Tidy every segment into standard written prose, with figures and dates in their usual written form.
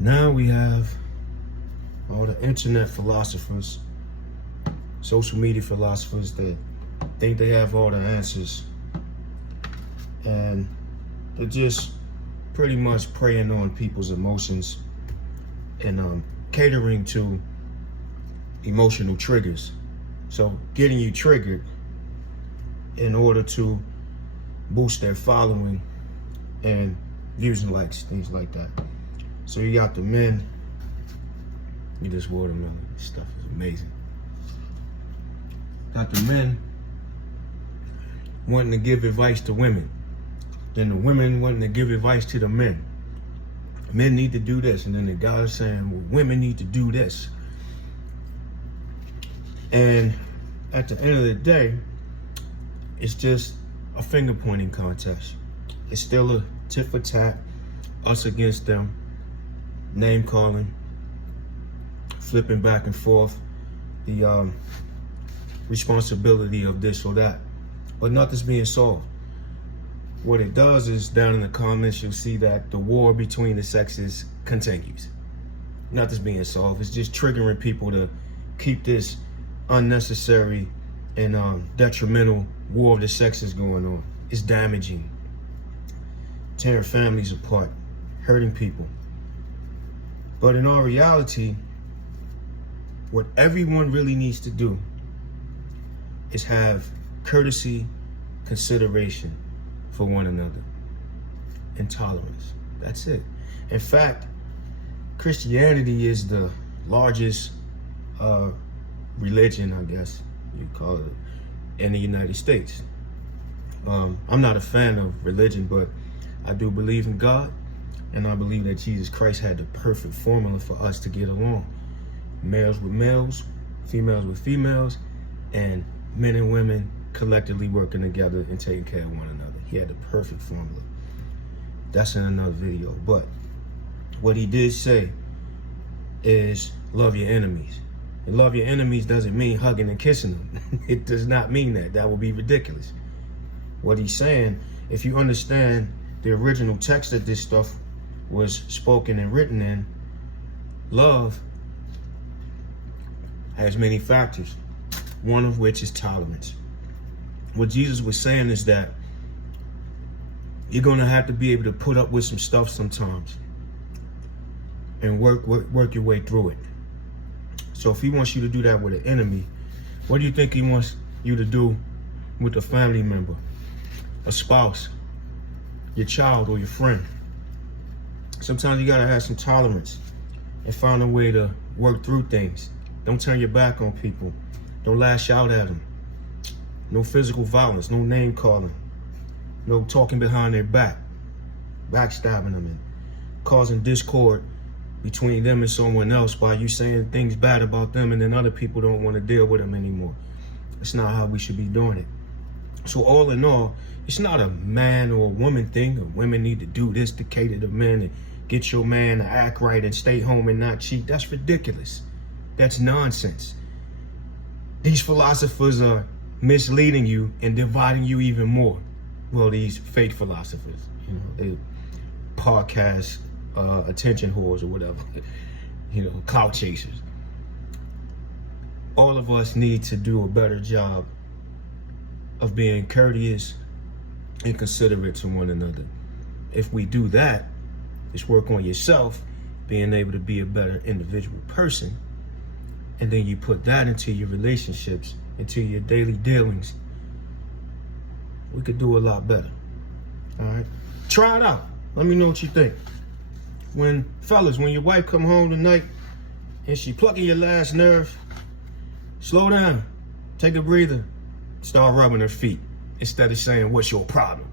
Now we have all the internet philosophers, social media philosophers that think they have all the answers, and they're just pretty much preying on people's emotions and catering to emotional triggers. So getting you triggered in order to boost their following and views and likes, things like that. So you got the men. You this watermelon stuff is amazing. Got the men wanting to give advice to women. Then the women wanting to give advice to the men. Men need to do this. And then the guys saying, well, women need to do this. And at the end of the day, it's just a finger pointing contest. It's still a tit for tat, us against them, name calling, flipping back and forth, the responsibility of this or that, but nothing's being solved. What it does is down in the comments, you'll see that the war between the sexes continues. Nothing's being solved. It's just triggering people to keep this unnecessary and detrimental war of the sexes going on. It's damaging, tearing families apart, hurting people. But in all reality, what everyone really needs to do is have courtesy, consideration for one another, and tolerance. That's it. In fact, Christianity is the largest religion, I guess you call it, in the United States. I'm not a fan of religion, but I do believe in God, and I believe that Jesus Christ had the perfect formula for us to get along. Males with males, females with females, and men and women collectively working together and taking care of one another. He had the perfect formula. That's in another video. But what he did say is love your enemies. And love your enemies doesn't mean hugging and kissing them. It does not mean that. That would be ridiculous. What he's saying, if you understand the original text that this stuff was spoken and written in, love has many factors, one of which is tolerance. What Jesus was saying is that you're gonna have to be able to put up with some stuff sometimes and work your way through it. So if he wants you to do that with an enemy, what do you think he wants you to do with a family member, a spouse, your child, or your friend? Sometimes you gotta have some tolerance and find a way to work through things. Don't turn your back on people. Don't lash out at them. No physical violence, no name calling, no talking behind their back, backstabbing them and causing discord between them and someone else by you saying things bad about them, and then other people don't want to deal with them anymore. That's not how we should be doing it. So all in all, it's not a man or a woman thing. Women need to do this to cater to men and get your man to act right and stay home and not cheat. That's ridiculous. That's nonsense. These philosophers are misleading you and dividing you even more. Well, these fake philosophers, you know, they podcast attention whores or whatever, you know, clout chasers. All of us need to do a better job of being courteous and considerate to one another. If we do that, just work on yourself, being able to be a better individual person, and then you put that into your relationships, into your daily dealings, we could do a lot better. All right? Try it out. Let me know what you think. Fellas, when your wife come home tonight and she plucking your last nerve, slow down, take a breather, start rubbing her feet instead of saying, what's your problem?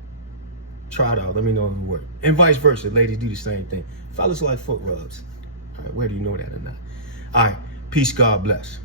Try it out. Let me know if it works. And vice versa. Ladies do the same thing. Fellas like foot rubs. All right, whether you know that or not. All right. Peace. God bless.